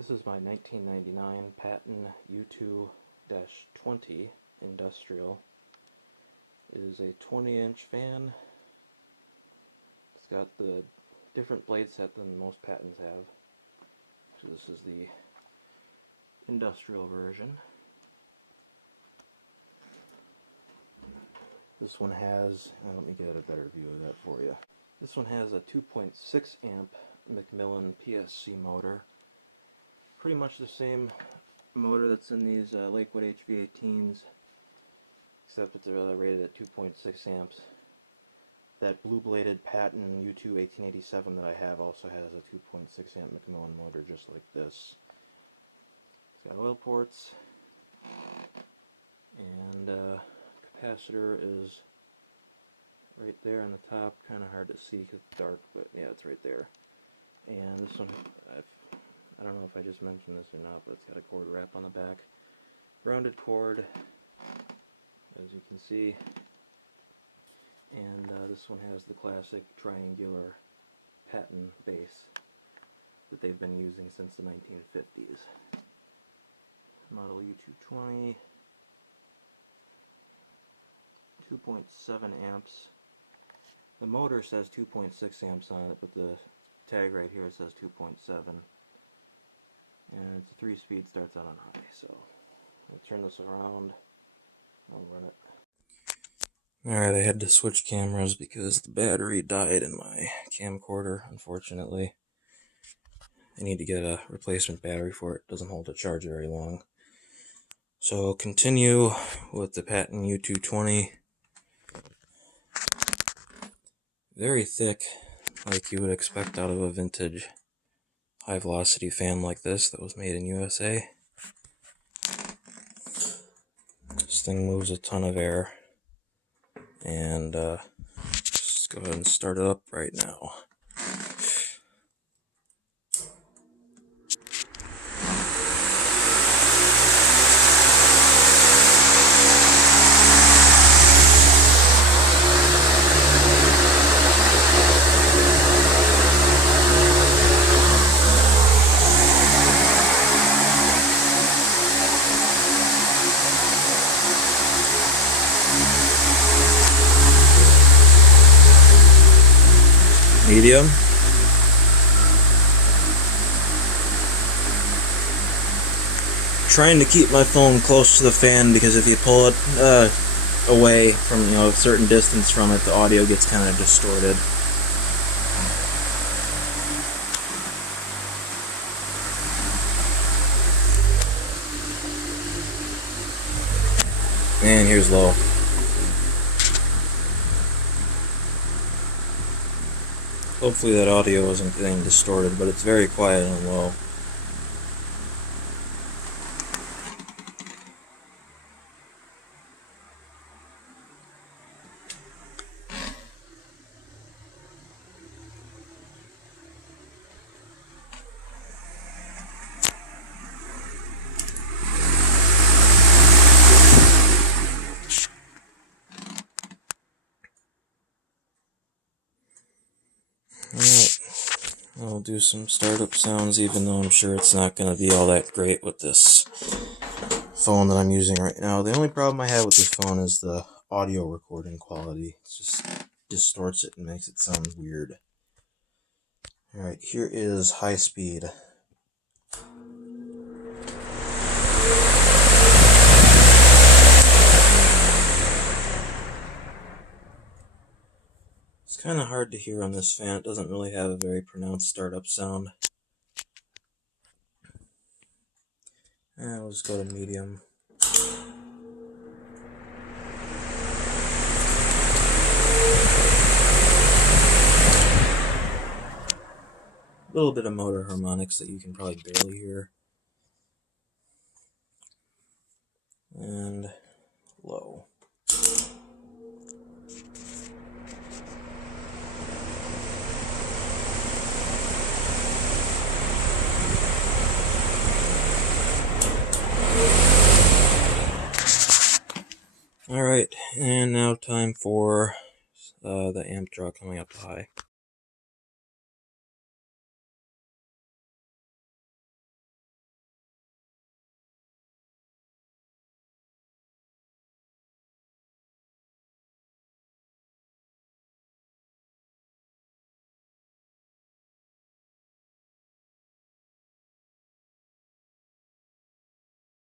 This is my 1999 Patton U2-20 Industrial. It is a 20-inch fan. It's got the different blade set than most Pattons have. So this is the industrial version. This one has, let me get a better view of that for you. This one has a 2.6 amp Macmillan PSC motor. Pretty much the same motor that's in these Lakewood HV18s, except it's rated at 2.6 amps. That blue-bladed Patton U2-1887 that I have also has a 2.6 amp Macmillan motor just like this. It's got oil ports, and capacitor is right there on the top. Kind of hard to see because it's dark, but yeah, it's right there. And this one, I don't know if I just mentioned this or not, but it's got a cord wrap on the back. Rounded cord, as you can see. And this one has the classic triangular Patton base that they've been using since the 1950s. Model U2-20, 2.7 amps. The motor says 2.6 amps on it, but the tag right here says 2.7. And it's a 3-speed, starts out on high. So I'll turn this around. I'll run it. Alright, I had to switch cameras because the battery died in my camcorder, unfortunately. I need to get a replacement battery for it. It doesn't hold a charge very long. So I'll continue with the Patton U2-20. Very thick, like you would expect out of a vintage high-velocity fan like this that was made in USA. This thing moves a ton of air. And just go ahead and start it up right now. Medium. Trying to keep my phone close to the fan because if you pull it away from a certain distance from it, the audio gets kind of distorted. And here's low. Hopefully that audio isn't getting distorted, but it's very quiet and low. Alright, I'll do some startup sounds, even though I'm sure it's not going to be all that great with this phone that I'm using right now. The only problem I have with this phone is the audio recording quality. It just distorts it and makes it sound weird. Alright, here is high speed. It's kind of hard to hear on this fan. It doesn't really have a very pronounced startup sound. I'll just go to medium. A little bit of motor harmonics that you can probably barely hear. And low. Alright, and now time for the amp draw coming up to high.